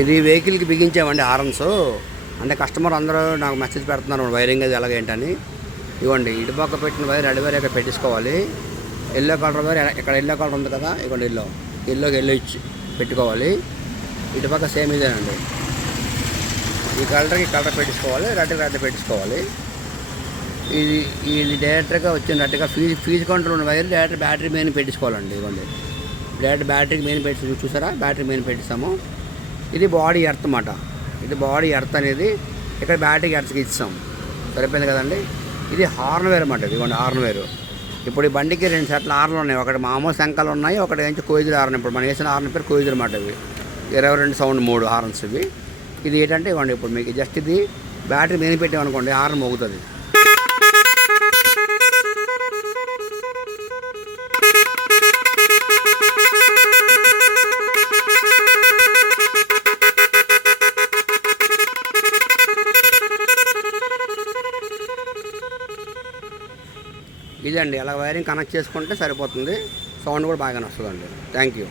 ఇది వెహికల్కి బిగించామండి హారన్స్. అంటే కస్టమర్ అందరూ నాకు మెసేజ్ పెడుతున్నారు వైరింగ్ అది ఎలాగేంటని. ఇవ్వండి ఇటుపక్క పెట్టిన వైర్ రెడ్ వైర్ ఇక్కడ పెట్టించుకోవాలి. ఎల్లో కలర్ వైర్ ఇక్కడ ఎల్లో కలర్ ఉంది కదా, ఇవ్వండి ఎల్లో ఇచ్చి పెట్టుకోవాలి. ఇటుపక్క సేమ్ ఇదేనండి. ఈ కలర్కి కలర్ పెట్టించుకోవాలి, రెడ్ పెట్టించుకోవాలి. ఇది డైరెక్ట్గా వచ్చినట్టుగా ఫీజు కౌంటర్ ఉన్న వైర్ డైరెక్ట్ బ్యాటరీ మెయిన్ పెట్టించుకోవాలండి. ఇవ్వండి డైరెక్ట్ బ్యాటరీకి మెయిన్ పెట్టి చూసారా, బ్యాటరీ మెయిన్ పెట్టిస్తాము. ఇది బాడీ ఎర్త్ అన్నమాట. ఇది బాడీ ఎర్త్ అనేది ఇక్కడ బ్యాటరీకి ఎర్త్కి ఇస్తాం. సరిపోయింది కదండి. ఇది హార్న్ వేర్ అన్నమాట. ఇదిగోండి హార్న్ వేరు. ఇప్పుడు ఈ బండికి 2 సెట్ల హార్న్లు ఉన్నాయి. ఒకటి మామూలు శంఖాలు ఉన్నాయి, ఒకటి నుంచి కోయిజుల హార్న్. ఇప్పుడు మనం వేసిన హార్న్ పేరు కోయిజుల అన్నమాట. ఇవి 22 సౌండ్ 3 హార్న్స్ ఇవి. ఇది ఏంటంటే ఇవ్వండి ఇప్పుడు మీకు జస్ట్ ఇది బ్యాటరీ మెయిన్ పెట్టామనుకోండి హార్న్ మోగుతుంది. ఇదండి అలా వైరింగ్ కనెక్ట్ చేసుకుంటే సరిపోతుంది. సౌండ్ కూడా బాగానే వస్తుందండి. Thank you.